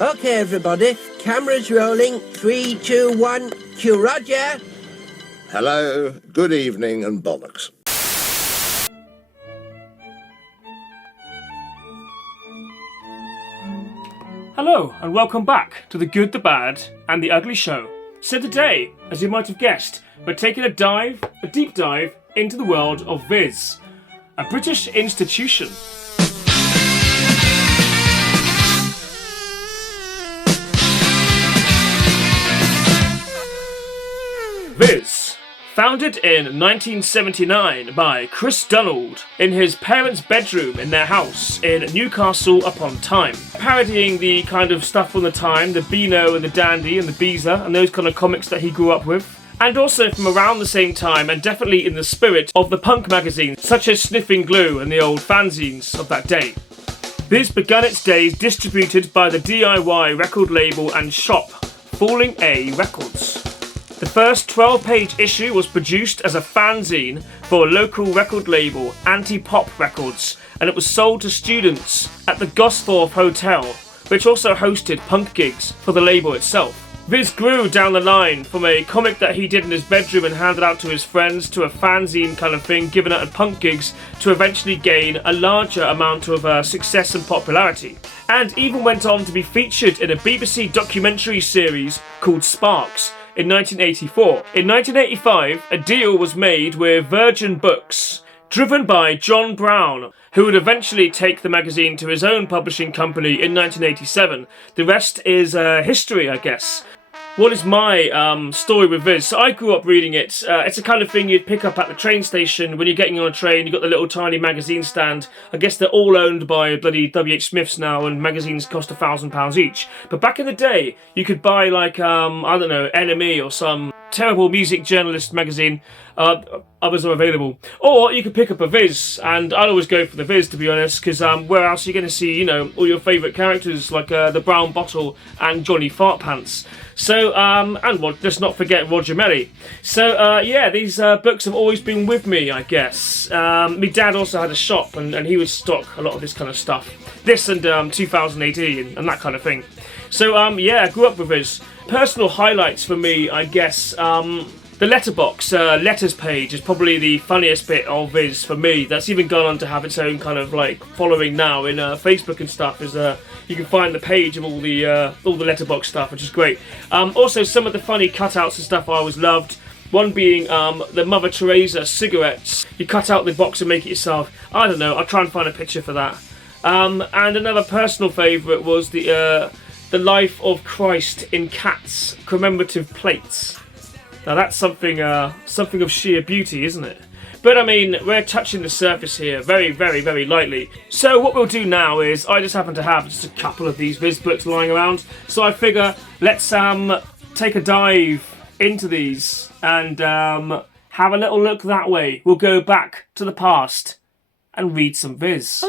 Okay, everybody, cameras rolling. 3, 2, 1, cue Roger. Hello, good evening and bollocks. Hello and welcome back to The Good, the Bad and the Ugly Show. So today, as you might have guessed, we're taking a deep dive into the world of VIZ, a British institution. VIZ, founded in 1979 by Chris Donald in his parents' bedroom in their house in Newcastle upon Tyne, parodying the kind of stuff from the time, the Beano and the Dandy and the Beezer and those kind of comics that he grew up with. And also from around the same time, and definitely in the spirit of the punk magazines such as Sniffing Glue and the old fanzines of that day. VIZ began its days distributed by the DIY record label and shop Falling A Records. The first 12-page issue was produced as a fanzine for a local record label, Anti-Pop Records, and it was sold to students at the Gosforth Hotel, which also hosted punk gigs for the label itself. VIZ grew down the line from a comic that he did in his bedroom and handed out to his friends to a fanzine kind of thing given out at punk gigs to eventually gain a larger amount of success and popularity. And even went on to be featured in a BBC documentary series called Sparks in 1984. In 1985, a deal was made with Virgin Books, driven by John Brown, who would eventually take the magazine to his own publishing company in 1987. The rest is history, I guess. What is my story with VIZ? So I grew up reading it. It's the kind of thing you'd pick up at the train station when you're getting on a train. You've got the little tiny magazine stand. I guess they're all owned by bloody W.H. Smiths now, and magazines cost £1,000 each. But back in the day, you could buy like, I don't know, NME or some terrible music journalist magazine. Others are available. Or you could pick up a VIZ, and I'd always go for the VIZ, to be honest, because where else are you going to see, you know, all your favourite characters like the Brown Bottle and Johnny Fartpants. So, let's not forget Roger Melly. So, yeah, these books have always been with me, I guess. My dad also had a shop, and he would stock a lot of this kind of stuff. This and 2000 AD and that kind of thing. So, yeah, I grew up with this. Personal highlights for me, I guess, the letterbox letters page is probably the funniest bit of VIZ for me. That's even gone on to have its own kind of like following now in Facebook and stuff. Is you can find the page of all the letterbox stuff, which is great. Also, some of the funny cutouts and stuff I always loved. One being the Mother Teresa cigarettes. You cut out the box and make it yourself. I don't know. I'll try and find a picture for that. And another personal favourite was the Life of Christ in Cats commemorative plates. Now that's something of sheer beauty, isn't it? But I mean, we're touching the surface here very, very, very lightly. So what we'll do now is, I just happen to have just a couple of these VIZ books lying around, so I figure let's take a dive into these and have a little look that way. We'll go back to the past and read some VIZ.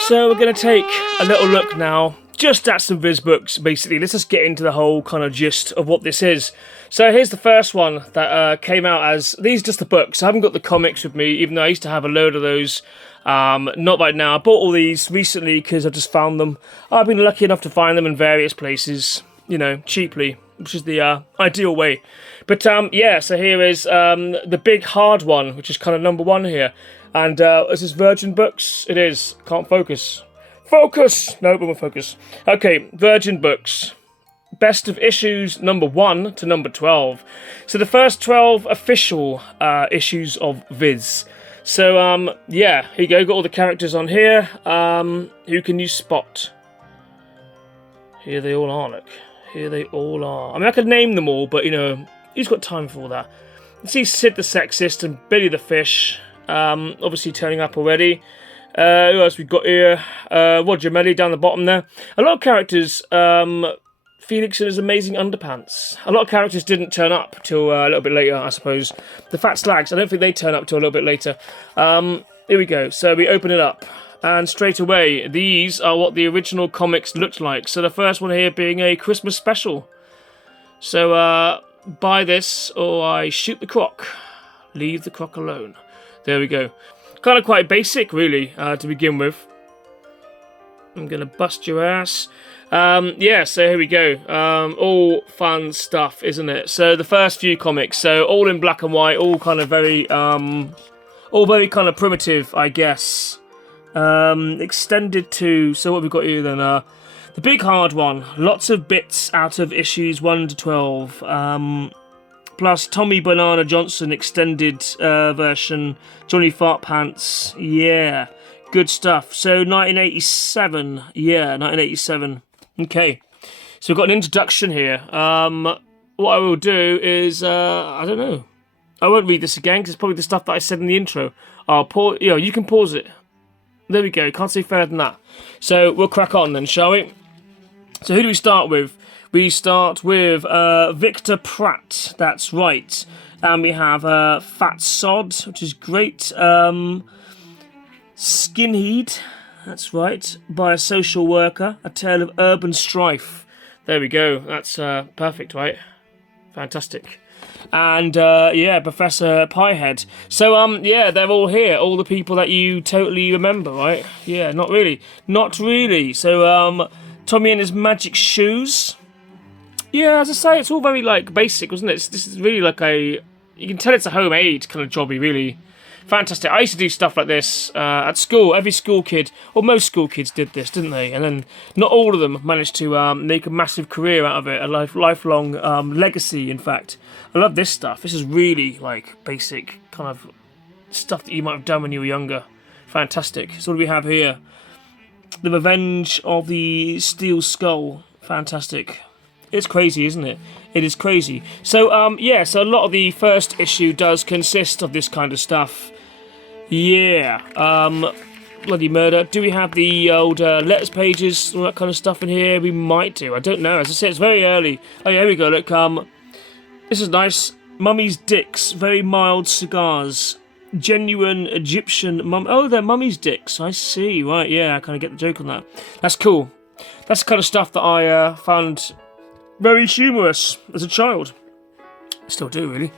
So we're going to take a little look now just at some VIZ books, basically. Let's just get into the whole kind of gist of what this is. So here's the first one that came out as... These are just the books. I haven't got the comics with me, even though I used to have a load of those. Not right now. I bought all these recently because I just found them. I've been lucky enough to find them in various places, you know, cheaply, which is the ideal way. But yeah, so here is the big hard one, which is kind of number one here. And is this Virgin Books? It is. Can't focus. Focus! No, it won't focus. Okay, Virgin Books. Best of issues number 1 to number 12. So the first 12 official issues of VIZ. So, yeah, here you go. Got all the characters on here. Who can you spot? Here they all are, look. Here they all are. I mean, I could name them all, but, you know, who's got time for all that? You see Sid the Sexist and Billy the Fish. Obviously turning up already. Who else we got here? Roger Melly down the bottom there. A lot of characters. Felix and his amazing underpants. A lot of characters didn't turn up till a little bit later, I suppose. The Fat Slags, I don't think they turn up till a little bit later. Here we go. So we open it up. And straight away, these are what the original comics looked like. So the first one here being a Christmas special. So, buy this or I shoot the croc. Leave the croc alone. There we go. Kind of quite basic, really, to begin with. I'm gonna bust your ass. Yeah, so here we go. All fun stuff, isn't it? So the first few comics, so all in black and white, all kind of very, all very kind of primitive, I guess. Extended to, so what have we got here then? The big hard one, lots of bits out of issues 1 to 12. Plus Tommy Banana Johnson extended version, Johnny Fartpants, yeah, good stuff. So 1987, yeah, 1987. Okay, so we've got an introduction here. What I will do is, I don't know. I won't read this again because it's probably the stuff that I said in the intro. I'll pause. You can pause it. There we go. Can't say further than that. So we'll crack on then, shall we? So who do we start with? We start with Victor Pratt. That's right. And we have Fat Sod, which is great. Skinhead. That's right. By a social worker. A tale of urban strife. There we go. That's perfect, right? Fantastic. And yeah, Professor Piehead. So yeah, they're all here. All the people that you totally remember, right? Yeah, not really. Not really. So Tommy and his magic shoes. Yeah, as I say, it's all very like basic, wasn't it? This is really like a, you can tell it's a home aid kind of jobby, really. Fantastic. I used to do stuff like this at school. Every school kid, or most school kids did this, didn't they? And then not all of them managed to make a massive career out of it, a lifelong legacy, in fact. I love this stuff. This is really like basic kind of stuff that you might have done when you were younger. Fantastic. So what do we have here? The Revenge of the Steel Skull. Fantastic. It's crazy, isn't it? It is crazy. So, yeah, so a lot of the first issue does consist of this kind of stuff. Yeah. Bloody murder. Do we have the old letters pages, all that kind of stuff in here? We might do. I don't know. As I said, it's very early. Oh, yeah, here we go. Look, this is nice. Mummy's Dicks. Very mild cigars. Genuine Egyptian mum. Oh, they're Mummy's Dicks. I see. Right, yeah, I kind of get the joke on that. That's cool. That's the kind of stuff that I found very humorous as a child. Still do, really.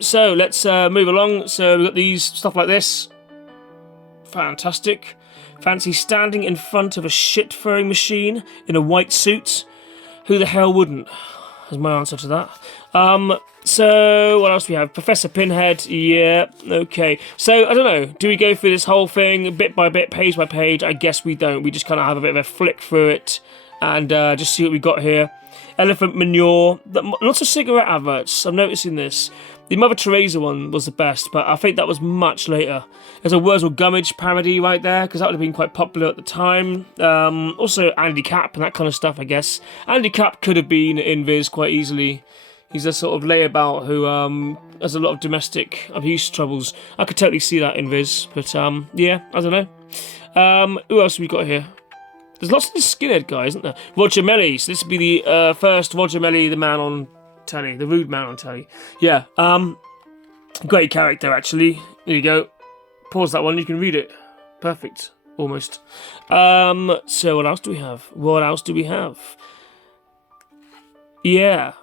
So let's move along. So we've got these stuff like this. Fantastic. Fancy standing in front of a shit-throwing machine in a white suit. Who the hell wouldn't? Is my answer to that. So what else do we have? Professor Pinhead. Yeah. Okay. So I don't know. Do we go through this whole thing bit by bit, page by page? I guess we don't. We just kind of have a bit of a flick through it and just see what we got here. Elephant manure. Lots of cigarette adverts. I'm noticing this. The Mother Teresa one was the best, but I think that was much later. There's a Wurzel Gummidge parody right there, because that would have been quite popular at the time. Also Andy Capp and that kind of stuff, I guess. Andy Capp could have been in VIZ quite easily. He's a sort of layabout who has a lot of domestic abuse troubles. I could totally see that in VIZ, but yeah, I don't know. Who else have we got here? There's lots of this skinhead guy, isn't there? Roger Melly. So this would be the first Roger Melly, the man on telly, the rude man on telly. Yeah, great character, actually. There you go. Pause that one, you can read it. Perfect. Almost. So what else do we have? What else do we have? Yeah.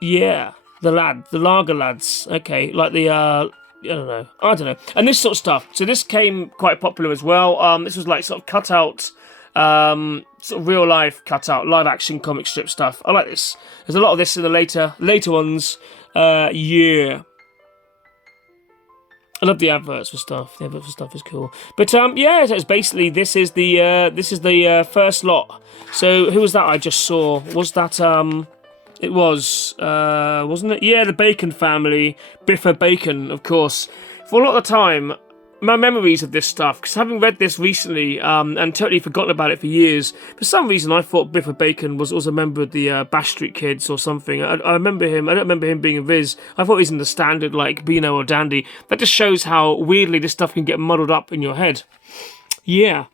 Yeah. The lager lads. Okay, like the, I don't know. And this sort of stuff. So this came quite popular as well. This was like sort of cut out, sort of real life cut out, live action comic strip stuff. I like this. There's a lot of this in the later ones. Yeah. I love the adverts for stuff. The adverts for stuff is cool. But yeah, it's basically this is the first lot. So who was that I just saw? Was that it was wasn't it? Yeah, the Bacon family, Biffa Bacon, of course. For a lot of the time, my memories of this stuff, because having read this recently and totally forgotten about it for years, for some reason I thought Biffa Bacon was a member of the Bash Street Kids or something. I remember him. I don't remember him being in VIZ. I thought he was in the standard, like Beano or Dandy. That just shows how weirdly this stuff can get muddled up in your head. Yeah.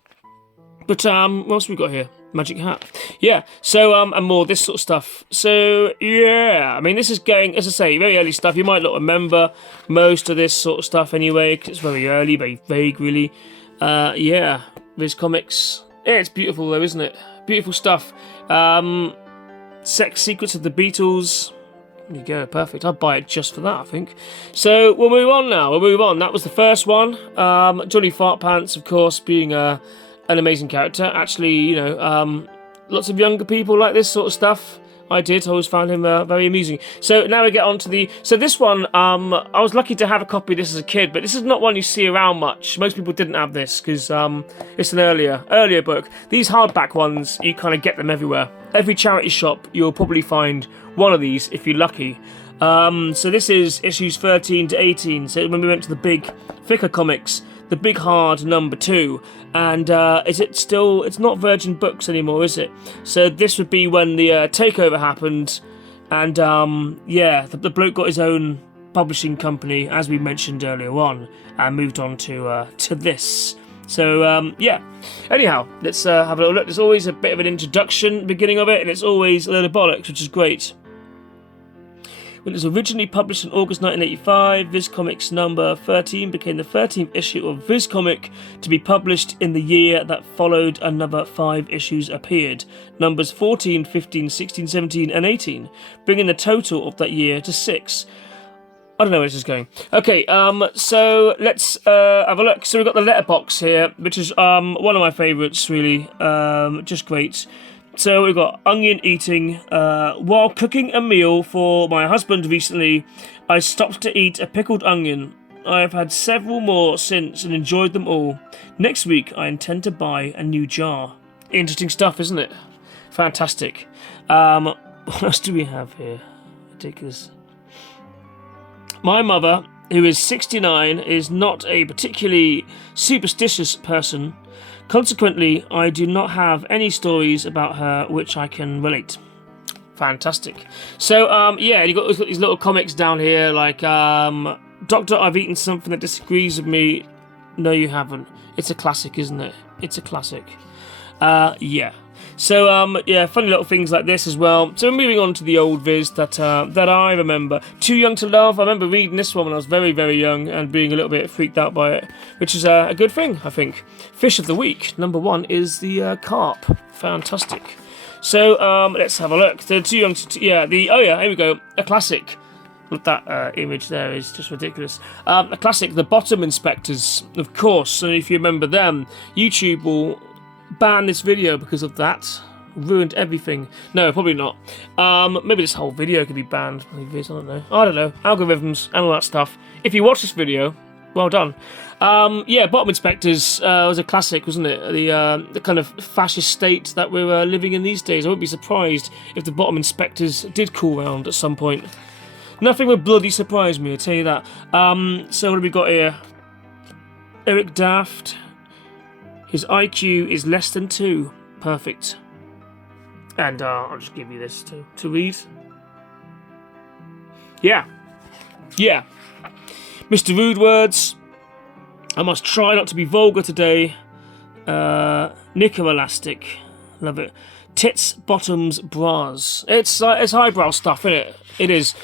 But what else have we got here? Magic hat. Yeah, so, and more this sort of stuff. So, yeah, I mean, this is going, as I say, very early stuff. You might not remember most of this sort of stuff anyway, because it's very early, very vague, really. Yeah, Viz Comics. Yeah, it's beautiful, though, isn't it? Beautiful stuff. Sex Secrets of the Beatles. There you go, perfect. I'd buy it just for that, I think. So, we'll move on now. That was the first one. Johnny Fartpants, of course, being a an amazing character. Actually, you know, lots of younger people like this sort of stuff. I always found him very amusing. So now we get on to so this one, I was lucky to have a copy of this as a kid, but this is not one you see around much. Most people didn't have this, because it's an earlier book. These hardback ones, you kind of get them everywhere. Every charity shop, you'll probably find one of these, if you're lucky. So this is issues 13 to 18, so when we went to the big thicker comics, the big hard number 2, and it's not Virgin Books anymore, is it? So this would be when the takeover happened, and the bloke got his own publishing company, as we mentioned earlier on, and moved on to this. So anyhow, let's have a little look. There's always a bit of an introduction, beginning of it, and it's always a load of bollocks, which is great. When it was originally published in August 1985, Viz Comics number 13 became the 13th issue of Viz Comic to be published in the year that followed. Another 5 issues appeared, numbers 14, 15, 16, 17 and 18, bringing the total of that year to 6. I don't know where this is going. Okay, so let's have a look. So we've got the letterbox here, which is one of my favourites, really. Just great. So we've got onion eating. While cooking a meal for my husband recently, I stopped to eat a pickled onion. I have had several more since and enjoyed them all. Next week, I intend to buy a new jar. Interesting stuff, isn't it? Fantastic. What else do we have here? Ridiculous. My mother, who is 69, is not a particularly superstitious person. Consequently, I do not have any stories about her which I can relate. Fantastic. So, you've got these little comics down here, like, Doctor, I've eaten something that disagrees with me. No, you haven't. It's a classic, isn't it? It's a classic. Yeah. So, funny little things like this as well. So we're moving on to the old Viz that I remember. Too Young to Love. I remember reading this one when I was very, very young and being a little bit freaked out by it, which is a good thing, I think. Fish of the Week, number 1, is the carp. Fantastic. So, let's have a look. The Too Young to... here we go. A classic. Look, that image there is just ridiculous. A classic, The Bottom Inspectors, of course. And if you remember them, YouTube will ban this video because of that. Ruined everything. No, probably not. Maybe this whole video could be banned. I don't know. Algorithms and all that stuff. If you watch this video, well done. Bottom Inspectors was a classic, wasn't it? The kind of fascist state that we're living in these days. I wouldn't be surprised if the Bottom Inspectors did cool round at some point. Nothing would bloody surprise me, I'll tell you that. So what have we got here? Eric Daft. His IQ is less than 2. Perfect. And I'll just give you this to read. Yeah. Mr. Rude Words. I must try not to be vulgar today. Knicker elastic. Love it. Tits, bottoms, bras. It's highbrow stuff, isn't it? It is.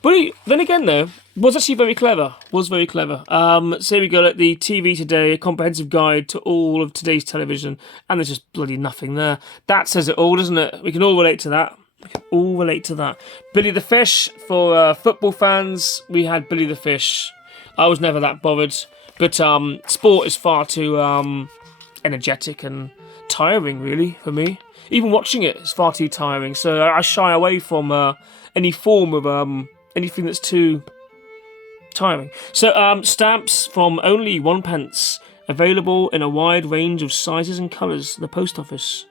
But then again, though, was actually very clever. So here we go, like the TV Today, a comprehensive guide to all of today's television, and there's just bloody nothing there. That says it all, doesn't it? We can all relate to that. Billy the Fish, for football fans, we had Billy the Fish. I was never that bothered, but sport is far too energetic and tiring, really, for me. Even watching it is far too tiring, so I shy away from any form of anything that's too tiring. So, stamps from only 1 pence, available in a wide range of sizes and colours at the post office.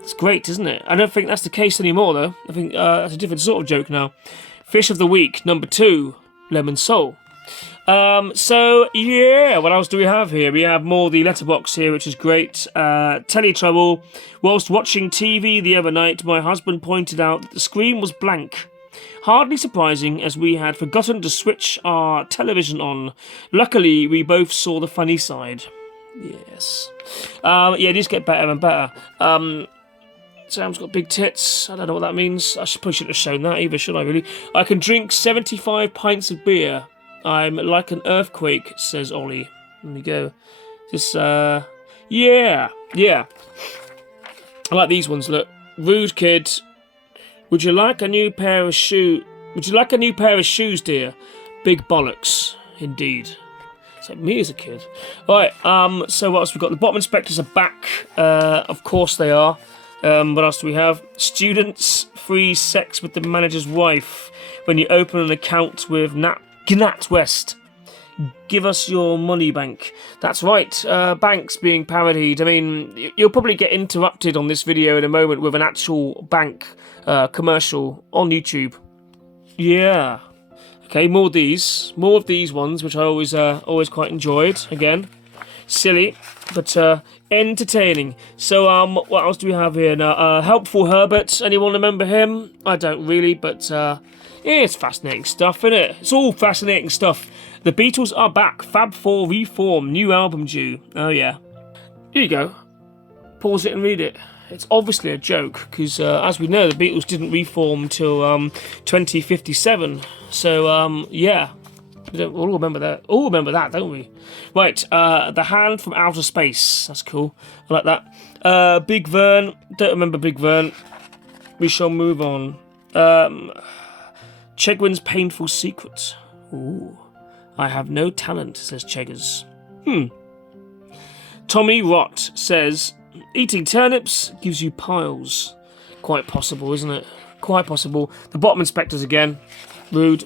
It's great, isn't it? I don't think that's the case anymore, though. I think that's a different sort of joke now. Fish of the Week, number 2, Lemon Soul. What else do we have here? We have more the letterbox here, which is great. Telly Trouble. Whilst watching TV the other night, my husband pointed out that the screen was blank. Hardly surprising, as we had forgotten to switch our television on. Luckily, we both saw the funny side. Yes. These get better and better. Sam's got big tits. I don't know what that means. I probably shouldn't have shown that either, should I, really? I can drink 75 pints of beer. I'm like an earthquake, says Ollie. There we go. Yeah. I like these ones, look. Rude kid. Would you like a new pair of shoes, dear? Big bollocks, indeed. It's like me as a kid. Right, so what else we got? The bottom inspectors are back. Of course they are. What else do we have? Students, free sex with the manager's wife when you open an account with NatWest. Give us your money, bank. That's right, banks being parodied. I mean, you'll probably get interrupted on this video in a moment with an actual bank commercial on YouTube. Yeah. Okay, more of these ones, which I always quite enjoyed. Again, silly, but entertaining. So, what else do we have here now? Helpful Herbert. Anyone remember him? I don't really, but yeah, it's fascinating stuff, isn't it? It's all fascinating stuff. The Beatles are back. Fab Four reform. New album due. Oh yeah. Here you go. Pause it and read it. It's obviously a joke because, as we know, the Beatles didn't reform till 2057. So, yeah, we all remember that. All remember that, don't we? Right, The Hand from Outer Space. That's cool. I like that. Big Vern. Don't remember Big Vern. We shall move on. Chegwin's Painful Secret. Ooh. I have no talent, says Cheggers. Tommy Rott says, eating turnips gives you piles. Quite possible, isn't it? Quite possible. The bottom inspectors again. Rude.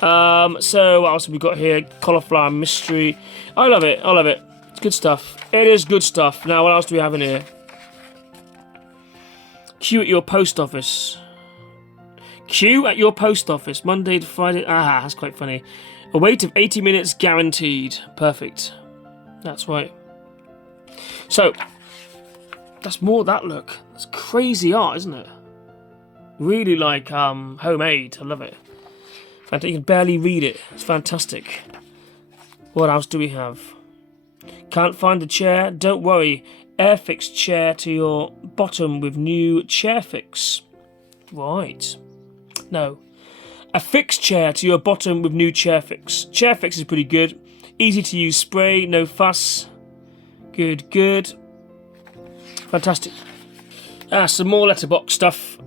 So what else have we got here? Cauliflower mystery. I love it. I love it. It's good stuff. It is good stuff. Now, what else do we have in here? Queue at your post office. Queue at your post office. Monday to Friday. Ah, that's quite funny. A wait of 80 minutes guaranteed. Perfect. That's right. So, that's more of that look. That's crazy art, isn't it? Really like homemade. I love it. In fact, you can barely read it. It's fantastic. What else do we have? Can't find the chair? Don't worry. Airfix chair to your bottom with new chair fix. Right. No. A fixed chair to your bottom with new chair fix. Chair fix is pretty good. Easy to use spray, no fuss. Good, good. Fantastic. Some more letterbox stuff.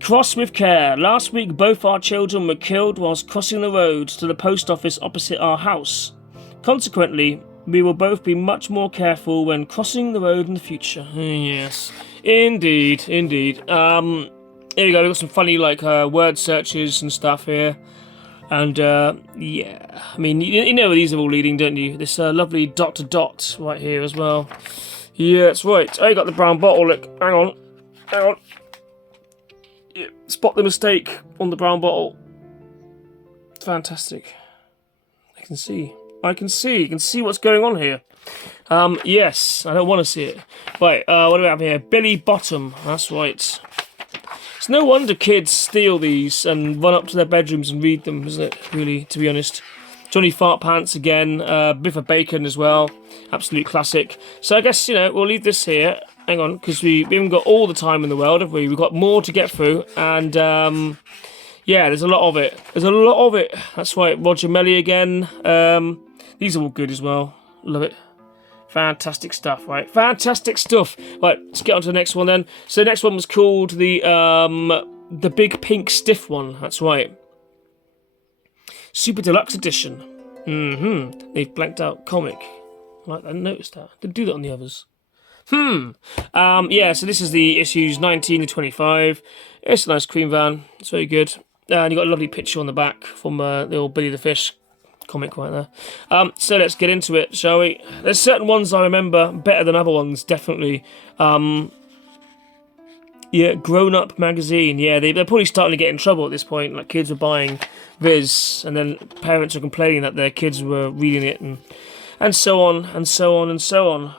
Cross with care. Last week, both our children were killed whilst crossing the road to the post office opposite our house. Consequently, we will both be much more careful when crossing the road in the future. Yes, indeed, indeed. Here we go. We've got some funny word searches and stuff here. And yeah, I mean, you know where these are all leading, don't you? This lovely dot to dot right here as well. Yeah, that's right. Oh, you got the brown bottle. Look, hang on. Yeah, spot the mistake on the brown bottle. Fantastic. I can see. You can see what's going on here. Yes, I don't want to see it. Right, what do we have here? Billy Bottom. That's right. It's no wonder kids steal these and run up to their bedrooms and read them, isn't it? Really, to be honest. Johnny Fart Pants again. Biff of Bacon as well. Absolute classic. So I guess, we'll leave this here. Hang on, because we haven't got all the time in the world, have we? We've got more to get through. And, yeah, there's a lot of it. That's right. Roger Melly again. These are all good as well. Love it. Fantastic stuff, right? Fantastic stuff. Right, let's get on to the next one then. So the next one was called the Big Pink Stiff one. That's right. Super Deluxe Edition. They've blanked out comic. I noticed that. Didn't do that on the others. Yeah, so this is the issues 19 to 25. It's a nice cream van. It's very good. And you've got a lovely picture on the back from the old Billy the Fish comic right there. So let's get into it, shall we? There's certain ones I remember better than other ones, definitely. Yeah, Grown Up magazine. Yeah, they're probably starting to get in trouble at this point. Like, kids are buying VIZ, and then parents are complaining that their kids were reading it, and so on, and so on, and so on.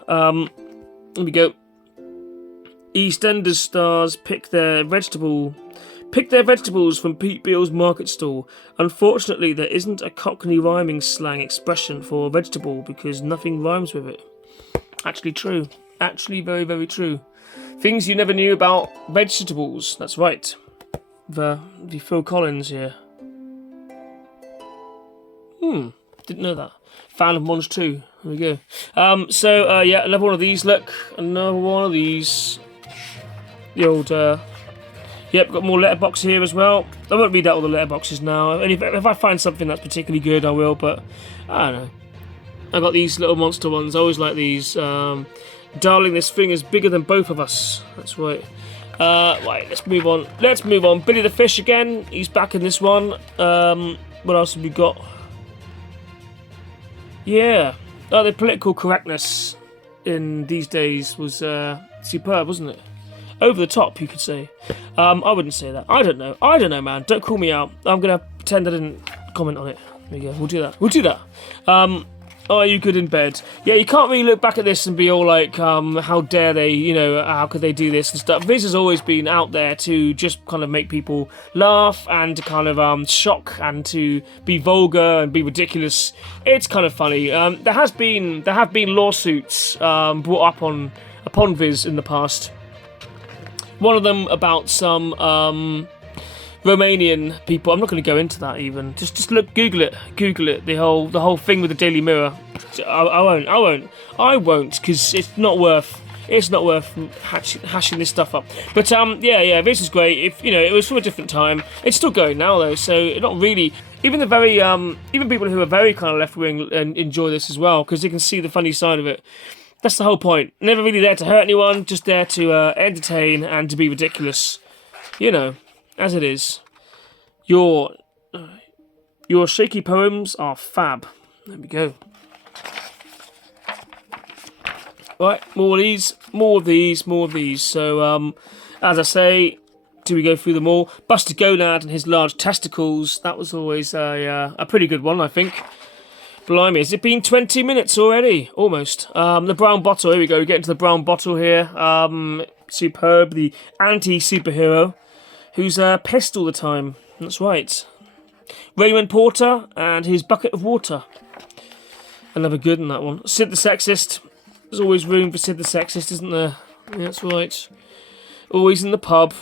Here we go. EastEnders stars pick their vegetables from Pete Beale's market stall. Unfortunately, there isn't a Cockney rhyming slang expression for vegetable because nothing rhymes with it. Actually true. Actually very, very true. Things you never knew about vegetables. That's right. The Phil Collins here. Didn't know that. Fan of Monge 2. There we go. Yeah, another one of these. Look, another one of these. The old, Yep, got more letterbox here as well. I won't read out all the letterboxes now. And if I find something that's particularly good, I will, but I don't know. I got these little monster ones. I always like these. Darling, this thing is bigger than both of us. That's right. Right, let's move on. Let's move on. Billy the Fish again. He's back in this one. What else have we got? Yeah. Oh, the political correctness in these days was superb, wasn't it? Over the top, you could say. I wouldn't say that. I don't know. I don't know, man. Don't call me out. I'm going to pretend I didn't comment on it. There you go. We'll do that. We'll do that. Are you good in bed? Yeah, you can't really look back at this and be all like, how dare they, you know, how could they do this and stuff. Viz has always been out there to just kind of make people laugh and to kind of shock and to be vulgar and be ridiculous. It's kind of funny. There have been lawsuits brought up upon Viz in the past. One of them about some Romanian people. I'm not going to go into that even. Just look, Google it. The whole thing with the Daily Mirror. I won't, because it's not worth hashing this stuff up. But yeah, this is great. If you know, it was from a different time. It's still going now though, so not really. Even the very even people who are very kind of left wing enjoy this as well, because they can see the funny side of it. That's the whole point. Never really there to hurt anyone, just there to entertain and to be ridiculous. You know, as it is. Your shaky poems are fab. There we go. Right, more of these. So, as I say, do we go through them all? Buster Gonad and his large testicles. That was always a pretty good one, I think. Blimey, has it been 20 minutes already? Almost. The brown bottle, here we go. We get into the brown bottle here. Superb, the anti-superhero, who's pissed all the time. That's right. Raymond Porter and his bucket of water. Another good in that one. Sid the Sexist. There's always room for Sid the Sexist, isn't there? Yeah, that's right. Always in the pub.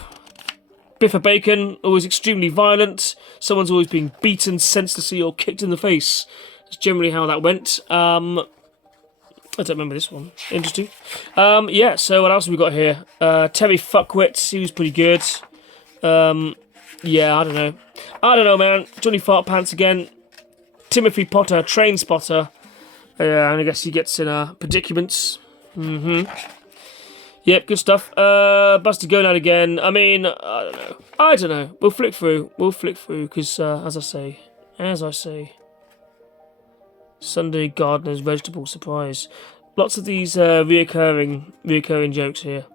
Biffa Bacon, always extremely violent. Someone's always being beaten senselessly or kicked in the face. That's generally how that went. I don't remember this one. Interesting. Yeah, so what else have we got here? Terry Fuckwit, he was pretty good. Yeah, I don't know, man. Johnny Fart Pants again. Timothy Potter, Train Spotter. Yeah, and I guess he gets in predicaments. Yep, good stuff. Buster Gonad again. I mean, I don't know. We'll flick through, because as I say, Sunday Gardener's Vegetable Surprise. Lots of these reoccurring jokes here.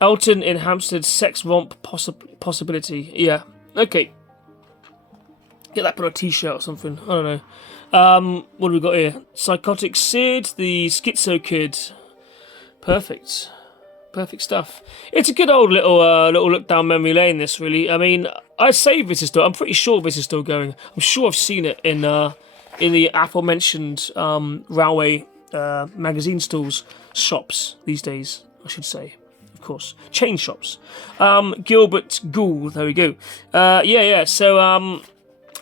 Elton in Hampstead, sex romp possibility. Yeah, okay. Get that put on a t-shirt or something. I don't know. What do we got here? Psychotic Sid, the Schizo Kid. Perfect stuff. It's a good old little look down memory lane. This really. I mean, I say this is still. I'm pretty sure this is still going. I'm sure I've seen it in the aforementioned railway magazine stalls shops these days. I should say. Course, chain shops. Gilbert Gould, there we go. Yeah. So,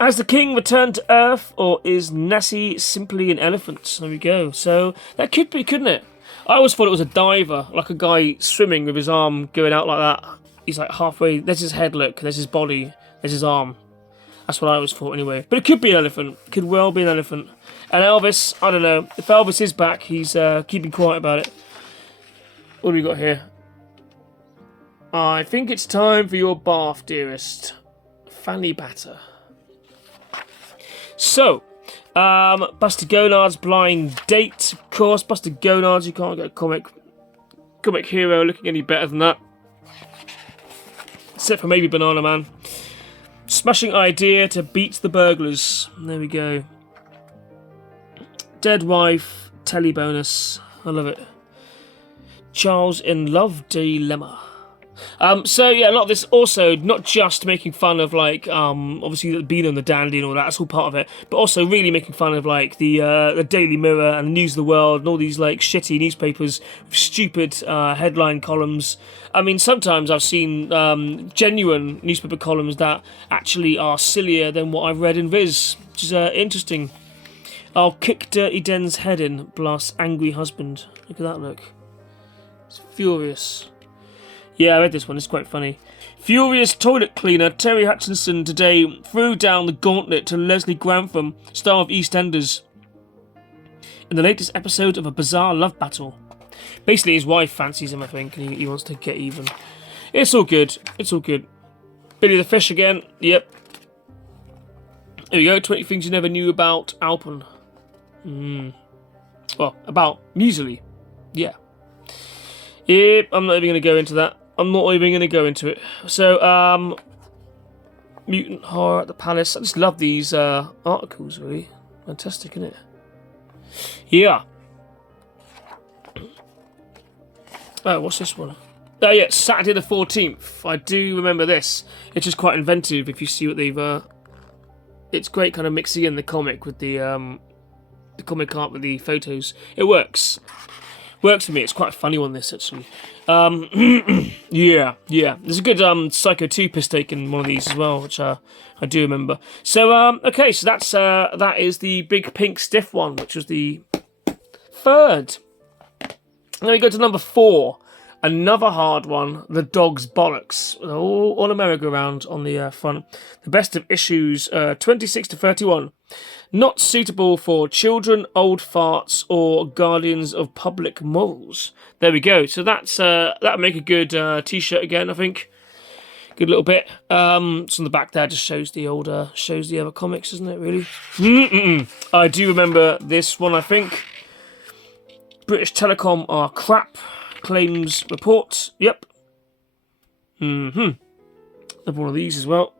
has the king returned to Earth, or is Nessie simply an elephant? There we go. So that could be, couldn't it? I always thought it was a diver, like a guy swimming with his arm going out like that. He's like halfway. There's his head. Look, there's his body. There's his arm. That's what I always thought, anyway. But it could be an elephant. Could well be an elephant. And Elvis, I don't know. If Elvis is back, he's keeping quiet about it. What do we got here? I think it's time for your bath, dearest. Fanny Batter. So, Buster Gonad's blind date, of course. Buster Gonad's, you can't get a comic hero looking any better than that. Except for maybe Banana Man. Smashing idea to beat the burglars. There we go. Dead wife, telly bonus. I love it. Charles in love dilemma. So yeah, a lot of this also not just making fun of like obviously the Beano and the Dandy and all that, that's all part of it, but also really making fun of like the Daily Mirror and the News of the World and all these like shitty newspapers with stupid headline columns. I mean, sometimes I've seen genuine newspaper columns that actually are sillier than what I've read in Viz, which is interesting. I'll kick Dirty Den's head in, blast angry husband. Look at that look. It's furious. Yeah, I read this one, it's quite funny. Furious toilet cleaner Terry Hutchinson today threw down the gauntlet to Leslie Grantham, star of EastEnders. in the latest episode of a bizarre love battle. Basically, his wife fancies him, I think, and he wants to get even. It's all good. It's all good. Billy the Fish again. Yep. There we go. 20 things you never knew about Alpen. Well, about muesli. Yeah. Yep, I'm not even going to go into that. I'm not even going to go into it. So, Mutant Horror at the Palace. I just love these articles, really. Fantastic, isn't it? Yeah. Oh, what's this one? Oh, yeah, Saturday the 14th. I do remember this. It's just quite inventive if you see what they've... It's great kind of mixing in the comic with the comic art with the photos. It works. Works for me. It's quite a funny one, this, actually. Yeah. There's a good Psycho 2 piss take in one of these as well, which I do remember. So, okay, so that is the big pink stiff one, which was the third. Then we go to number 4. Another hard one, The Dog's Bollocks. All on a merry-go-round on the front. The best of issues 26 to 31. Not suitable for children, old farts, or guardians of public morals. There we go. So that'll make a good t-shirt again, I think. Good little bit. So on the back there just shows the other comics, doesn't it? Really. I do remember this one. I think British Telecom are crap. Claims report. Yep. Another one of these as well.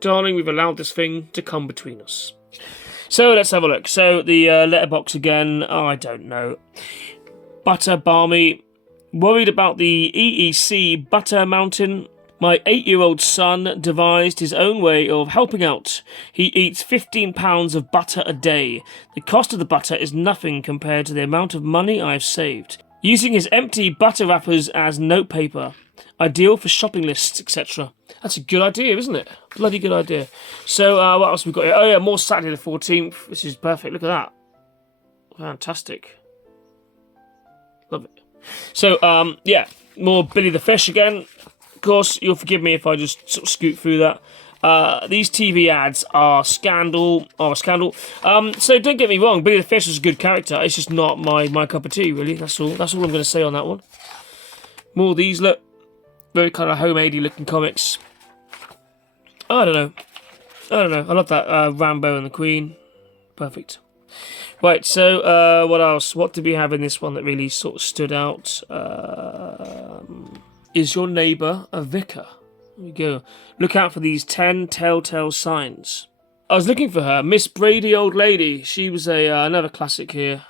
Darling, we've allowed this thing to come between us. So let's have a look. So the letterbox again. Oh, I don't know. Butter Barmy. Worried about the EEC Butter Mountain. My 8-year-old son devised his own way of helping out. He eats 15 pounds of butter a day. The cost of the butter is nothing compared to the amount of money I've saved. Using his empty butter wrappers as notepaper. Ideal for shopping lists, etc. That's a good idea, isn't it? Bloody good idea. So, what else have we got here? Oh yeah, more Saturday the 14th. This is perfect. Look at that. Fantastic. Love it. So, yeah, more Billy the Fish again. Of course, you'll forgive me if I just sort of scoot through that. These TV ads are a scandal. So don't get me wrong, Billy the Fish is a good character. It's just not my cup of tea, really. That's all I'm going to say on that one. More of these, look. Very kind of homemade-y looking comics. I don't know. I love that Rambo and the Queen. Perfect. Right, so what else? What did we have in this one that really sort of stood out? Is your neighbour a vicar? There we go. Look out for these 10 telltale signs. I was looking for her. Miss Brady Old Lady. She was another classic here.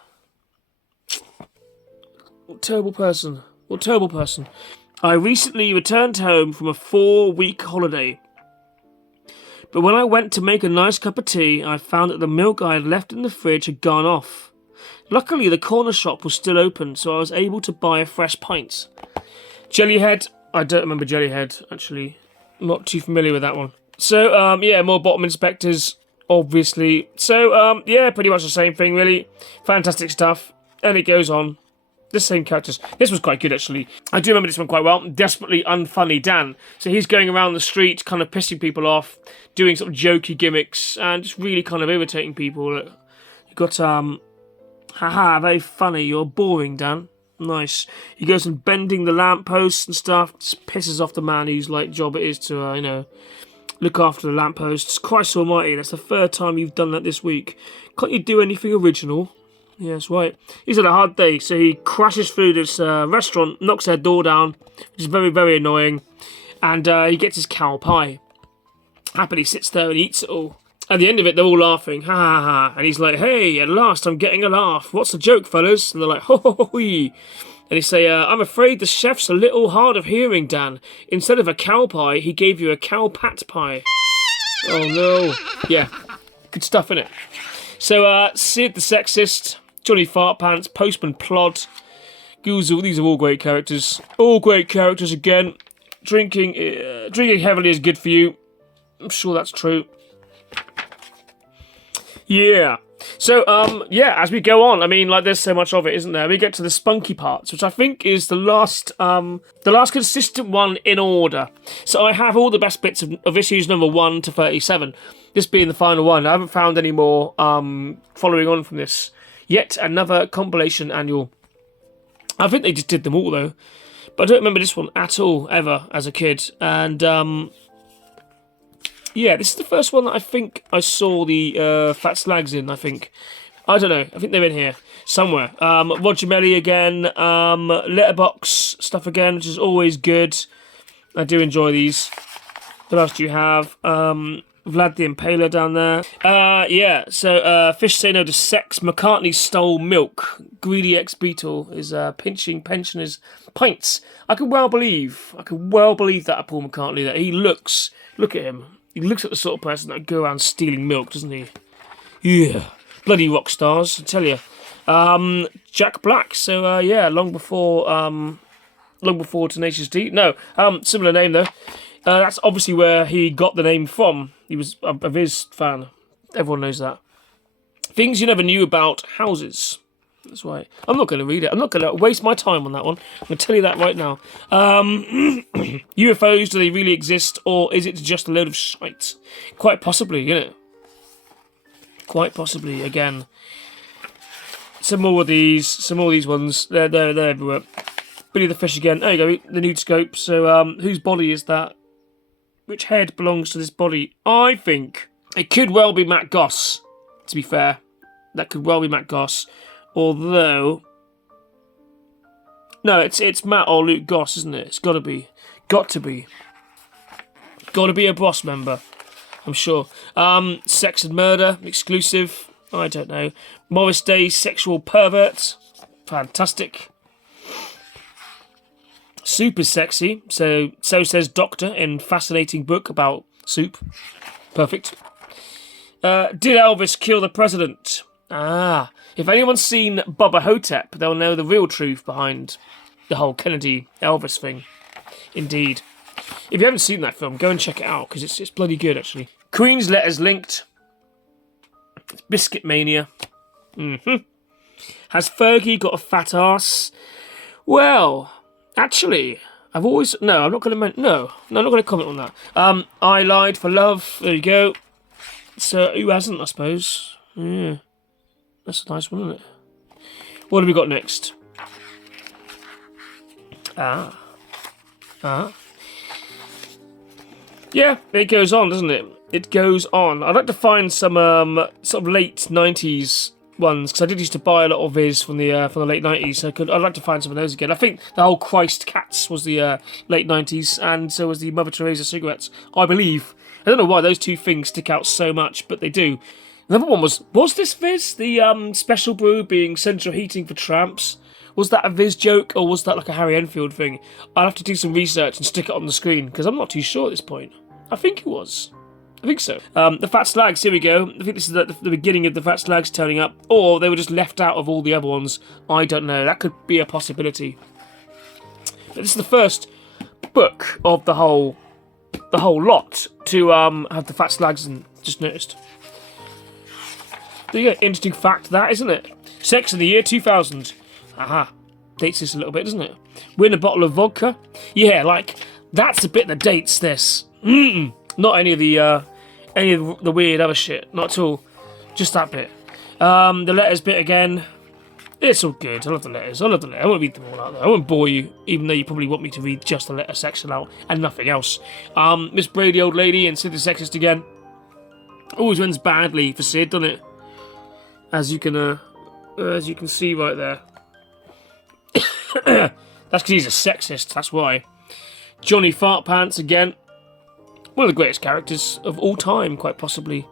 What a terrible person. I recently returned home from a 4-week holiday. But when I went to make a nice cup of tea, I found that the milk I had left in the fridge had gone off. Luckily, the corner shop was still open, so I was able to buy a fresh pint. Jellyhead. I don't remember Jellyhead, actually. I'm not too familiar with that one. So, yeah, more bottom inspectors, obviously. So, yeah, pretty much the same thing, really. Fantastic stuff. And it goes on. The same characters. This was quite good, actually. I do remember this one quite well. Desperately Unfunny Dan. So he's going around the street, kind of pissing people off, doing sort of jokey gimmicks, and just really kind of irritating people. You've got, haha, very funny, you're boring, Dan. Nice. He goes and bending the lampposts and stuff. Just pisses off the man whose job it is to, look after the lampposts. Christ almighty, that's the third time you've done that this week. Can't you do anything original? Yeah, that's right. He's had a hard day, so he crashes through this restaurant, knocks their door down, which is very, very annoying, and he gets his cow pie. Happily sits there and eats it all. At the end of it, they're all laughing, ha ha ha, and he's like, hey, at last I'm getting a laugh. What's the joke, fellas? And they're like, ho ho ho hee. And he say, I'm afraid the chef's a little hard of hearing, Dan. Instead of a cow pie, he gave you a cow pat pie. Oh no. Yeah, good stuff, innit? So, Sid the Sexist, Johnny Fartpants, Postman Plod, Goozle, these are all great characters. All great characters again. Drinking heavily is good for you. I'm sure that's true. Yeah. So, yeah, as we go on, I mean, like, there's so much of it, isn't there? We get to the spunky parts, which I think is the last consistent one in order. So I have all the best bits of issues number 1 to 37. This being the final one. I haven't found any more following on from this. Yet another compilation annual. I think they just did them all, though. But I don't remember this one at all, ever, as a kid. And, yeah, this is the first one that I think I saw the Fat Slags in, I think. I don't know. I think they're in here somewhere. Roger Melly again. Letterbox stuff again, which is always good. I do enjoy these. What else do you have? Vlad the Impaler down there. Yeah, so Fish Say No to Sex. McCartney Stole Milk. Greedy Ex-Beatle is pinching pensioners' pints. I could well believe that Paul McCartney, that he looks, look at him. He looks like the sort of person that would go around stealing milk, doesn't he? Yeah. Bloody rock stars, I tell you. Jack Black, so yeah, long before Tenacious D. No, similar name though. That's obviously where he got the name from. He was a VIZ fan. Everyone knows that. Things you never knew about houses. That's right. I'm not going to read it. I'm not going to waste my time on that one. I'm going to tell you that right now. UFOs, do they really exist, or is it just a load of shite? Quite possibly, isn't it? Quite possibly, again. Some more of these ones. They're everywhere. Billy the Fish again. There you go, the nude scope. So, whose body is that? Which head belongs to this body? I think it could well be Matt Goss, to be fair. That could well be Matt Goss. Although, no, it's Matt or Luke Goss, isn't it? It's got to be a Boss member, I'm sure. Sex and Murder exclusive. I don't know. Morris Day, Sexual Pervert. Fantastic. Soup is sexy. So says Doctor in fascinating book about soup. Perfect. Did Elvis kill the president? Ah, if anyone's seen Bubba Hotep, they'll know the real truth behind the whole Kennedy-Elvis thing. Indeed. If you haven't seen that film, go and check it out, because it's bloody good, actually. Queen's Letters linked. It's Biscuit Mania. Has Fergie got a fat ass? Well, actually, I'm not going to comment on that. I Lied for Love. There you go. So, who hasn't, I suppose? Yeah. That's a nice one, isn't it? What have we got next? Yeah, it goes on, doesn't it? It goes on. I'd like to find some sort of late 90s ones, because I did used to buy a lot of VIZ from the late 90s, so I'd like to find some of those again. I think the whole Christ Cats was the late 90s, and so was the Mother Teresa cigarettes, I believe. I don't know why those two things stick out so much, but they do. Another one was this VIZ? The special brew being central heating for tramps? Was that a VIZ joke, or was that like a Harry Enfield thing? I'll have to do some research and stick it on the screen, because I'm not too sure at this point. I think it was. I think so. The Fat Slags, here we go. I think this is the beginning of the Fat Slags turning up, or they were just left out of all the other ones. I don't know. That could be a possibility. But this is the first book of the whole lot to have the Fat Slags in, just noticed. There you go. Interesting fact, that, isn't it? Sex in the year 2000. Aha. Dates this a little bit, doesn't it? Win a bottle of vodka. Yeah, like, that's the bit that dates this. Not any of the weird other shit. Not at all. Just that bit. The letters bit again. It's all good. I love the letters. I won't read them all out there. I won't bore you, even though you probably want me to read just the letter section out and nothing else. Miss Brady, Old Lady, and Sid the Sexist again. Always wins badly for Sid, doesn't it? As you can see right there. That's because he's a sexist. That's why. Johnny Fartpants again. One of the greatest characters of all time, quite possibly.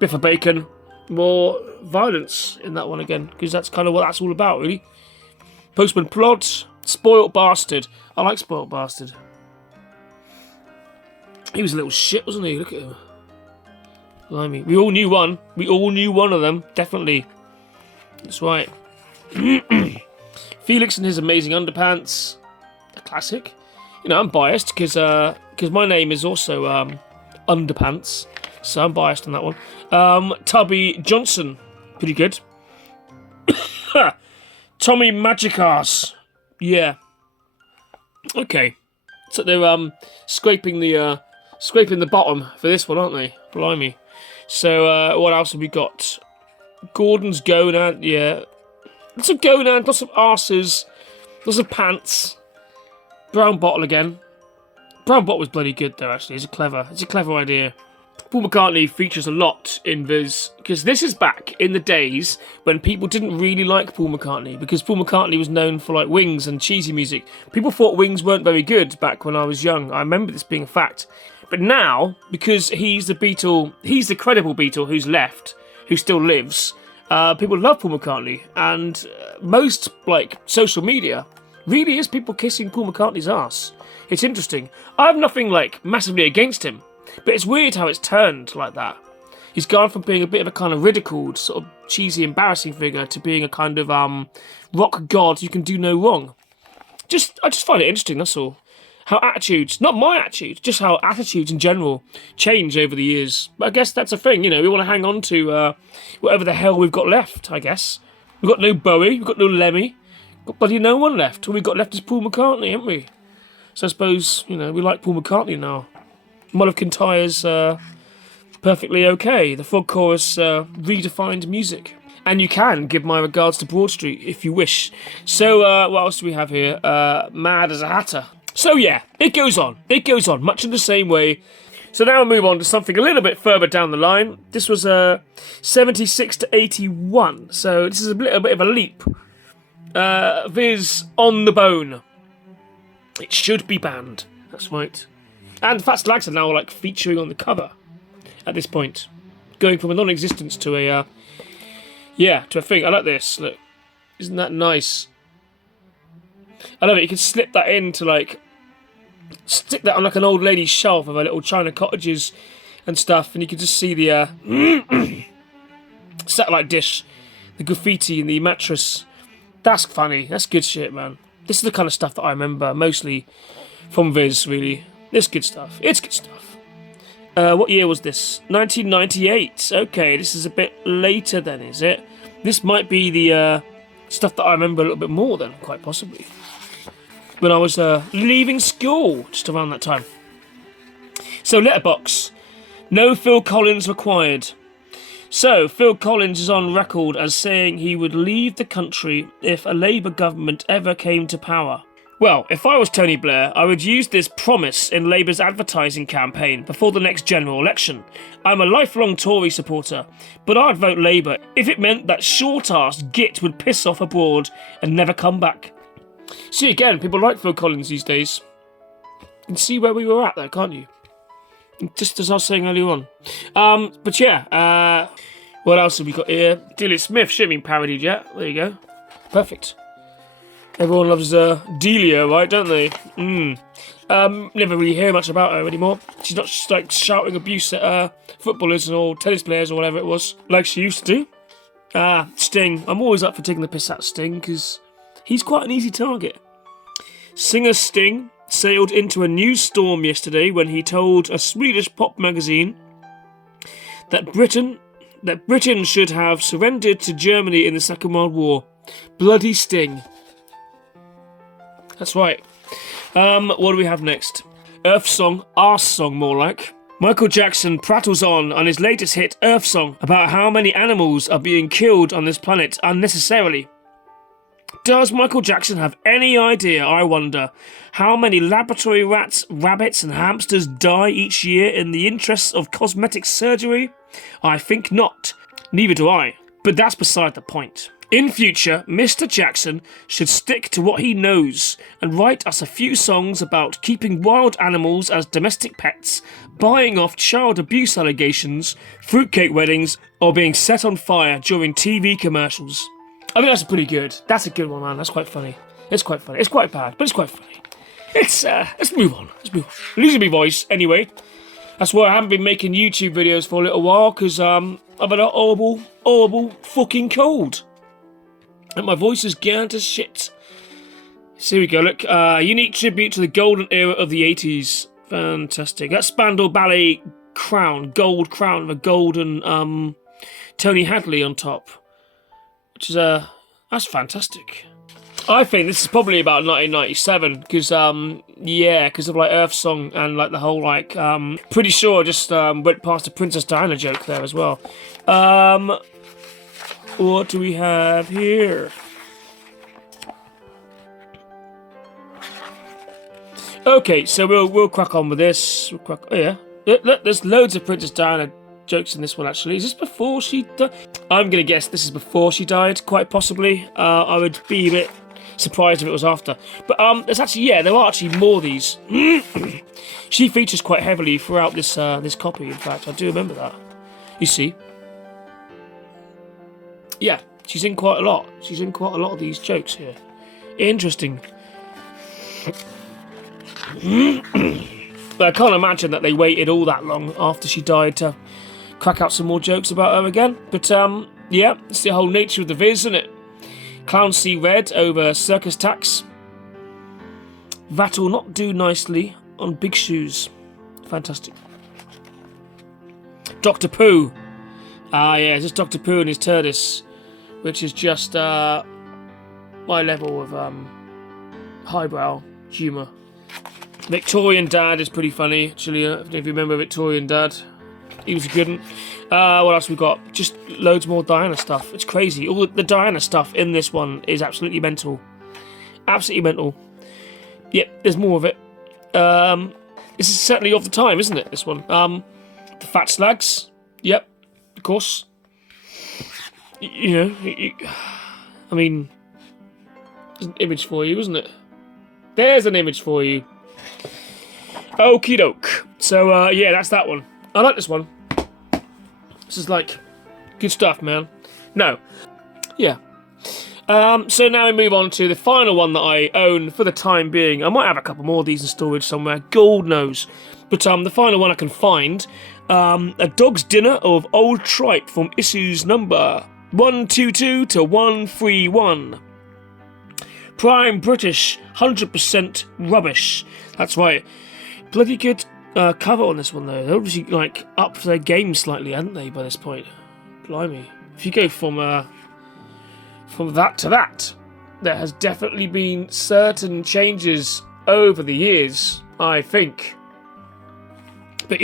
Biffa Bacon. More violence in that one again, because that's kind of what that's all about, really. Postman Plod. Spoiled Bastard. I like Spoiled Bastard. He was a little shit, wasn't he? Look at him. Blimey. We all knew one. We all knew one of them, definitely. That's right. Felix and His Amazing Underpants. A classic. You know, I'm biased because my name is also Underpants, so I'm biased on that one. Tubby Johnson. Pretty good. Tommy Magic-Ass. Yeah. Okay. So they're scraping the bottom for this one, aren't they? Blimey. So what else have we got? Gordon's gonad, yeah. Lots of gonad, lots of arses, lots of pants. Brown bottle again. Brown bottle was bloody good though, actually. It's a clever idea. Paul McCartney features a lot in VIZ, because this is back in the days when people didn't really like Paul McCartney, because Paul McCartney was known for like Wings and cheesy music. People thought Wings weren't very good back when I was young. I remember this being a fact. But now, because he's the Beatle, he's the credible Beatle who's left, who still lives, people love Paul McCartney, and most like social media really is people kissing Paul McCartney's ass. It's interesting. I have nothing like massively against him, but it's weird how it's turned like that. He's gone from being a bit of a kind of ridiculed, sort of cheesy, embarrassing figure to being a kind of rock god you can do no wrong. I just find it interesting, that's all. How attitudes, not my attitude, just how attitudes in general change over the years. But I guess that's a thing, you know, we want to hang on to whatever the hell we've got left, I guess. We've got no Bowie, we've got no Lemmy, got bloody no one left. All we've got left is Paul McCartney, haven't we? So I suppose, you know, we like Paul McCartney now. Mull of Kintyre's perfectly okay. The Frog Chorus redefined music. And you can give my regards to Broad Street if you wish. So what else do we have here? Mad as a Hatter. So yeah, it goes on. It goes on, much in the same way. So now we'll move on to something a little bit further down the line. This was 76 to 81. So this is a little bit of a leap. VIZ On the Bone. It should be banned. That's right. And Fat Slags are now like featuring on the cover at this point, going from a non-existence to a to a thing. I like this. Look, isn't that nice? I love it. You can slip that into like stick that on like an old lady's shelf of her little china cottages and stuff, and you can just see the satellite dish, the graffiti in the mattress. That's funny. That's good shit, man. This is the kind of stuff that I remember mostly from VIZ, really. It's good stuff. It's good stuff. What year was this? 1998. Okay, this is a bit later then, is it? This might be the stuff that I remember a little bit more then, quite possibly. When I was leaving school, just around that time. So, Letterbox. No Phil Collins required. So, Phil Collins is on record as saying he would leave the country if a Labour government ever came to power. Well, if I was Tony Blair, I would use this promise in Labour's advertising campaign before the next general election. I'm a lifelong Tory supporter, but I'd vote Labour if it meant that short-arsed git would piss off abroad and never come back. See, again, people like Phil Collins these days. You can see where we were at there, can't you? Just as I was saying earlier on. But yeah, what else have we got here? Delia Smith, she hasn't been parodied yet. There you go. Perfect. Everyone loves Delia, right, don't they? Never really hear much about her anymore. She's not just like shouting abuse at footballers or tennis players or whatever it was, like she used to do. Sting. I'm always up for taking the piss out of Sting, because he's quite an easy target. Singer Sting sailed into a news storm yesterday when he told a Swedish pop magazine that Britain should have surrendered to Germany in the Second World War. Bloody Sting. That's right. What do we have next? Earth Song, Arse Song more like. Michael Jackson prattles on his latest hit, Earth Song, about how many animals are being killed on this planet unnecessarily. Does Michael Jackson have any idea, I wonder, how many laboratory rats, rabbits and hamsters die each year in the interests of cosmetic surgery? I think not. Neither do I. But that's beside the point. In future, Mr. Jackson should stick to what he knows and write us a few songs about keeping wild animals as domestic pets, buying off child abuse allegations, fruitcake weddings, or being set on fire during TV commercials. I think that's pretty good. That's a good one, man. That's quite funny. It's quite funny. It's quite bad, but it's quite funny. Let's move on. Losing my voice, anyway. That's why I haven't been making YouTube videos for a little while, because I've had a horrible fucking cold. And my voice is going to shit. So here we go, look. Unique tribute to the golden era of the 80s. Fantastic. That Spandau Ballet crown, gold crown with a golden Tony Hadley on top. which is that's fantastic. I think this is probably about 1997 because because of like Earth Song and like the whole like pretty sure I just went past the Princess Diana joke there as well. What do we have here? Okay, so we'll crack on with this. Oh yeah, look, there's loads of Princess Diana jokes in this one actually. Is this before she died? I'm gonna guess this is before she died, quite possibly. I would be a bit surprised if it was after. But there's actually there are actually more of these. She features quite heavily throughout this this copy. In fact, I do remember that. You see, yeah, she's in quite a lot. She's in quite a lot of these jokes here. Interesting. But I can't imagine that they waited all that long after she died to crack out some more jokes about her again. But yeah, it's the whole nature of the Viz, isn't it? Clowns see red over circus tax. That'll not do nicely on big shoes. Fantastic. Dr. Pooh. Ah yeah, it's just Dr. Pooh and his TARDIS, which is just my level of highbrow humour. Victorian Dad is pretty funny, actually. If you remember Victorian Dad, he was a good one. What else we got? Just loads more Diana stuff. It's crazy. All the Diana stuff in this one is absolutely mental. Absolutely mental. Yep, there's more of it. This is certainly of the time, isn't it, this one? The Fat Slags. Yep, of course. I mean, there's an image for you, isn't it? There's an image for you. Okie doke. So, yeah, that's that one. I like this one. This is like good stuff, man. No. Yeah. So now we move on to the final one that I own for the time being. I might have a couple more of these in storage somewhere. God knows. But the final one I can find. A Dog's Dinner of Old Tripe from issues number 122 to 131. Prime British, 100% rubbish. That's right. Bloody good cover on this one, though. They're obviously, like, up their game slightly, haven't they, by this point? Blimey. If you go from that to that, there has definitely been certain changes over the years, I think. But,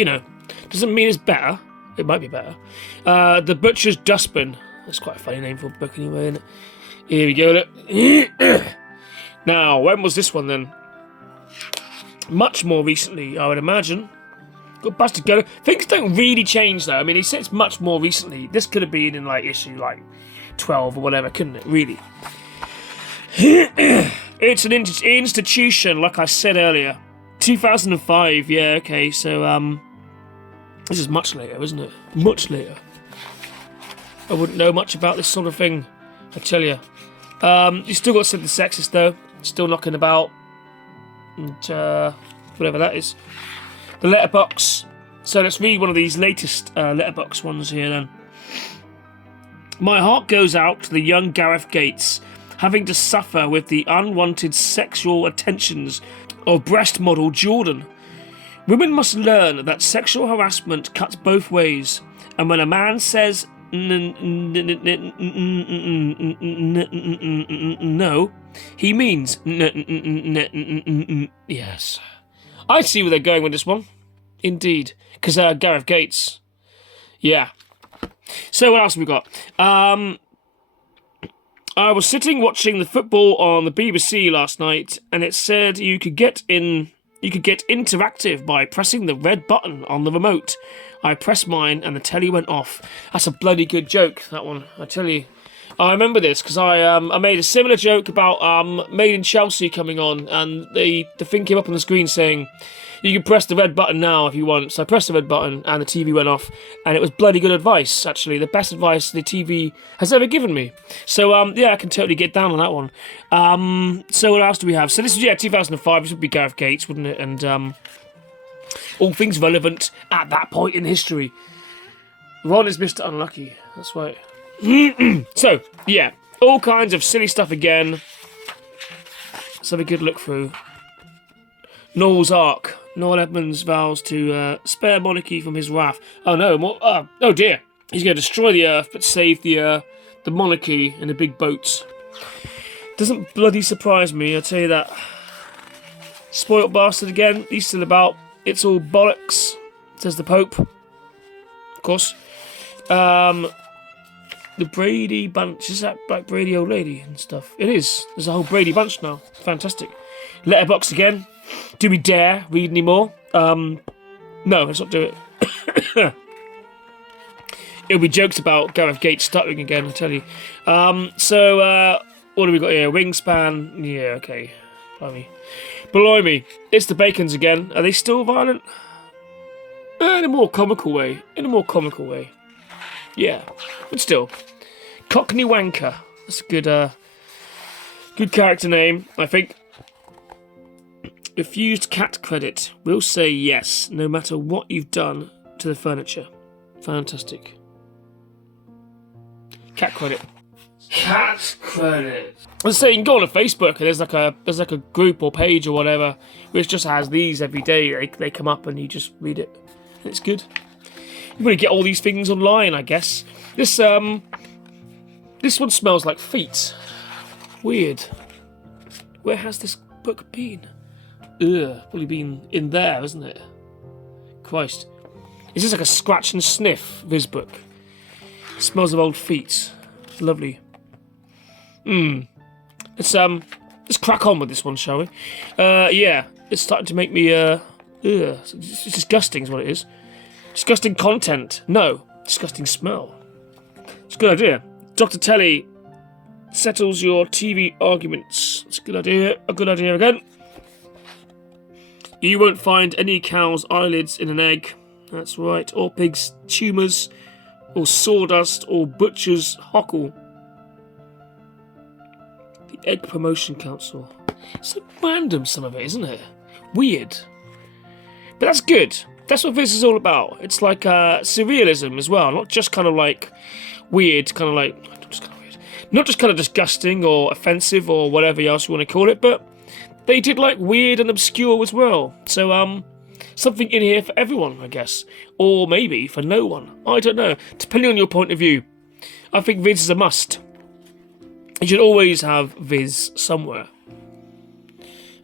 doesn't mean it's better. It might be better. The Butcher's Dustbin. That's quite a funny name for a book anyway, isn't it? Here we go, look. Now, when was this one then? Much more recently, I would imagine. Got busted go. Things don't really change though. I mean, he says much more recently. This could have been in like issue like 12 or whatever, couldn't it? Really. It's an institution, like I said earlier. 2005. Yeah. Okay. So this is much later, isn't it? Much later. I wouldn't know much about this sort of thing, I tell you. You still got something sexist though. Still knocking about. And whatever that is. The letterbox. So let's read one of these latest letterbox ones here then. My heart goes out to the young Gareth Gates, having to suffer with the unwanted sexual attentions of breast model Jordan. Women must learn that sexual harassment cuts both ways, and when a man says no, he means yes. I see where they're going with this one. Indeed. Because Gareth Gates. Yeah. So what else have we got? I was sitting watching the football on the BBC last night, and it said you could get interactive by pressing the red button on the remote. I pressed mine and the telly went off. That's a bloody good joke, that one, I tell you. I remember this because I made a similar joke about Made in Chelsea coming on, and the thing came up on the screen saying you can press the red button now if you want. So I pressed the red button and the TV went off, and it was bloody good advice, actually. The best advice the TV has ever given me. So yeah, I can totally get down on that one. So what else do we have? So this is 2005. This would be Gareth Gates, wouldn't it? And all things relevant at that point in history. Ron is Mr. Unlucky. That's right. So, yeah, all kinds of silly stuff again. Let's have a good look through. Noel's Ark. Noel Edmonds vows to spare monarchy from his wrath. Oh no, oh dear. He's going to destroy the earth, but save the the monarchy in a big boat. Doesn't bloody surprise me, I'll tell you that. Spoilt bastard again, he's still about. It's all bollocks, says the Pope. Of course. The Brady bunch, is that like Brady old lady and stuff? It is. There's a whole Brady bunch now. Fantastic. Letterbox again. Do we dare read any more? No, let's not do it. It'll be jokes about Gareth Gates stuttering again, I tell you. So, what have we got here? Wingspan. Yeah, okay. Blimey. It's the Bacons again. Are they still violent? In a more comical way. Yeah. But still. Cockney Wanker. That's a good character name, I think. Refused cat credit. We'll say yes, no matter what you've done to the furniture. Fantastic. Cat credit. Cat credit. I was saying, go on Facebook, and there's like a group or page or whatever, which just has these every day. They come up and you just read it. And it's good. You want to get all these things online, I guess. This one smells like feet. Weird. Where has this book been? Ugh, probably been in there, isn't it? Christ. Is this like a scratch and sniff, VIZ book? It smells of old feet. Lovely. Let's crack on with this one, shall we? Yeah, it's starting to make me, it's disgusting is what it is. Disgusting content. No, disgusting smell. It's a good idea. Dr. Telly settles your TV arguments. It's a good idea. A good idea again. You won't find any cow's eyelids in an egg. That's right. Or pig's tumours. Or sawdust. Or butcher's hockle. The Egg Promotion Council. It's so random, some of it, isn't it? Weird. But that's good. That's what VIZ is all about. It's like surrealism as well. Not just kind of like weird, kind of like... Not just kind of disgusting or offensive or whatever else you want to call it, but they did like weird and obscure as well. So, something in here for everyone, I guess. Or maybe for no one. I don't know. Depending on your point of view. I think VIZ is a must. You should always have VIZ somewhere.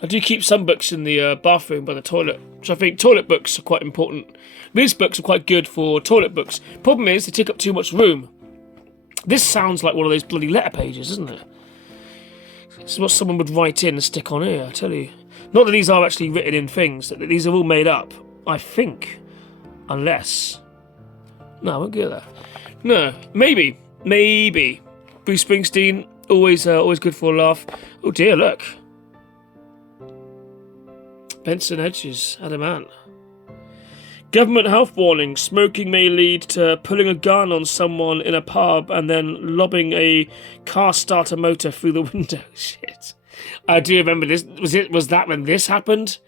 I do keep some books in the bathroom by the toilet, which I think toilet books are quite important. VIZ books are quite good for toilet books. Problem is, they take up too much room. This sounds like one of those bloody letter pages, isn't it? This is what someone would write in and stick on here, I tell you. Not that these are actually written in things, that these are all made up, I think. Unless... No, I won't go there. No, maybe. Bruce Springsteen, always good for a laugh. Oh dear, look. Benson Hedges, adamant. Government health warning. Smoking may lead to pulling a gun on someone in a pub and then lobbing a car starter motor through the window. Shit. I do remember this. Was that when this happened?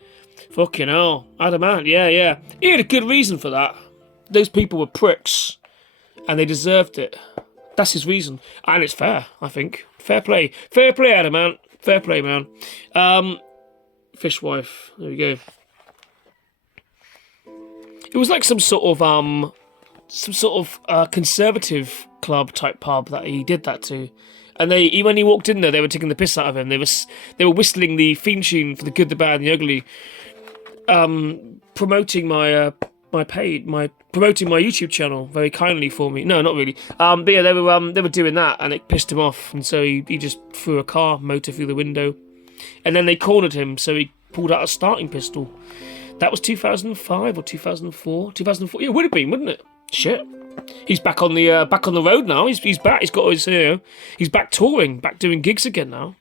Fucking hell. Adamant, yeah. He had a good reason for that. Those people were pricks. And they deserved it. That's his reason. And it's fair, I think. Fair play. Fair play, Adamant. Fair play, man. Fishwife. There we go. It was like some sort of conservative club type pub that he did that to, and when he walked in there, they were taking the piss out of him. They were whistling the theme tune for The Good, the Bad, and the Ugly, promoting my YouTube channel very kindly for me. No, not really. But yeah, they were doing that, and it pissed him off, and so he just threw a car motor through the window, and then they cornered him, so he pulled out a starting pistol. That was 2005 or 2004. 2004. Yeah, it would have been, wouldn't it? Shit. He's back on the road now. He's back. He's got his, he's back touring, back doing gigs again now.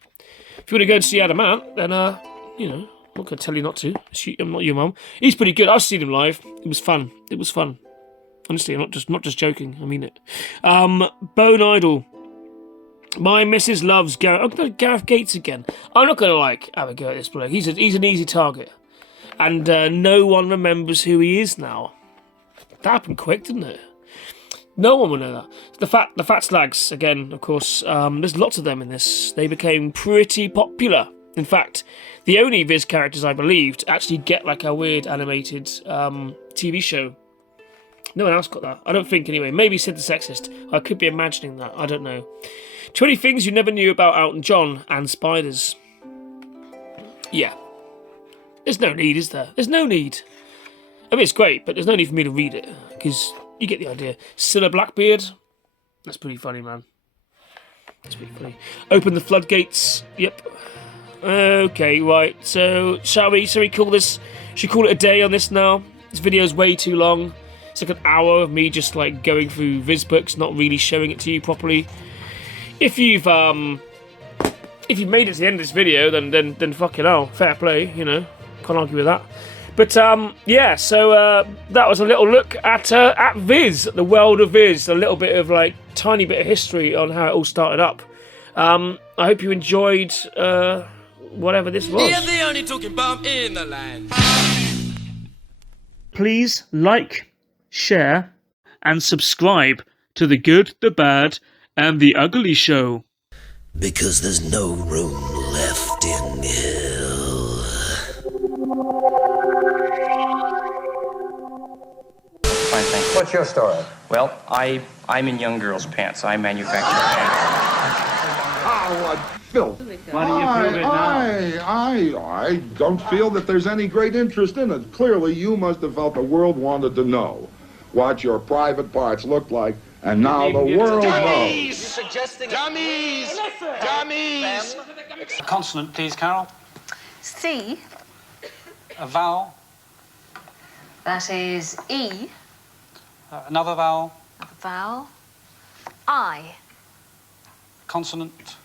If you want to go and see Adamant, then I'm not going to tell you not to. I'm not your mum. He's pretty good. I've seen him live. It was fun. Honestly, I'm not just joking. I mean it. Bone Idol. My missus loves Gareth. I'm going to Gareth Gates again. I'm not going to have a go at this bloke. He's an easy target. And no one remembers who he is now. That happened quick, didn't it? No one will know that. The fat slags, again, of course, there's lots of them in this. They became pretty popular. In fact, the only VIZ characters, I believe, to actually get like a weird animated TV show No one else got that. I don't think, anyway. Maybe Sid the Sexist. I could be imagining that. I don't know. 20 things you never knew about Elton John and spiders. Yeah. There's no need, is there? There's no need. I mean, it's great, but there's no need for me to read it, because you get the idea. Scylla Blackbeard. That's pretty funny, man. That's pretty funny. Open the floodgates. Yep. Okay, right. So, shall we call this... Should we call it a day on this now? This video's way too long. It's like an hour of me just like going through Viz books, not really showing it to you properly. If you've made it to the end of this video, then fucking hell, fair play, you know, can't argue with that. But yeah, so that was a little look at Viz, the world of Viz, a little bit of like tiny bit of history on how it all started up. I hope you enjoyed whatever this was. Yeah, the only talking bomb in the land. Please like, share, and subscribe to The Good, the Bad, and the Ugly Show. Because there's no room left in hell. Fine, thank you. What's your story? Well, I'm in young girls' pants. I manufacture pants. Oh, what filth. Why do you prove it now? I don't feel that there's any great interest in it. Clearly, you must have felt the world wanted to know what your private parts looked like, and now the world knows. Dummies! Dummies! A consonant, please, Carol. C, A vowel. that is E, Another vowel. vowel, I, Consonant.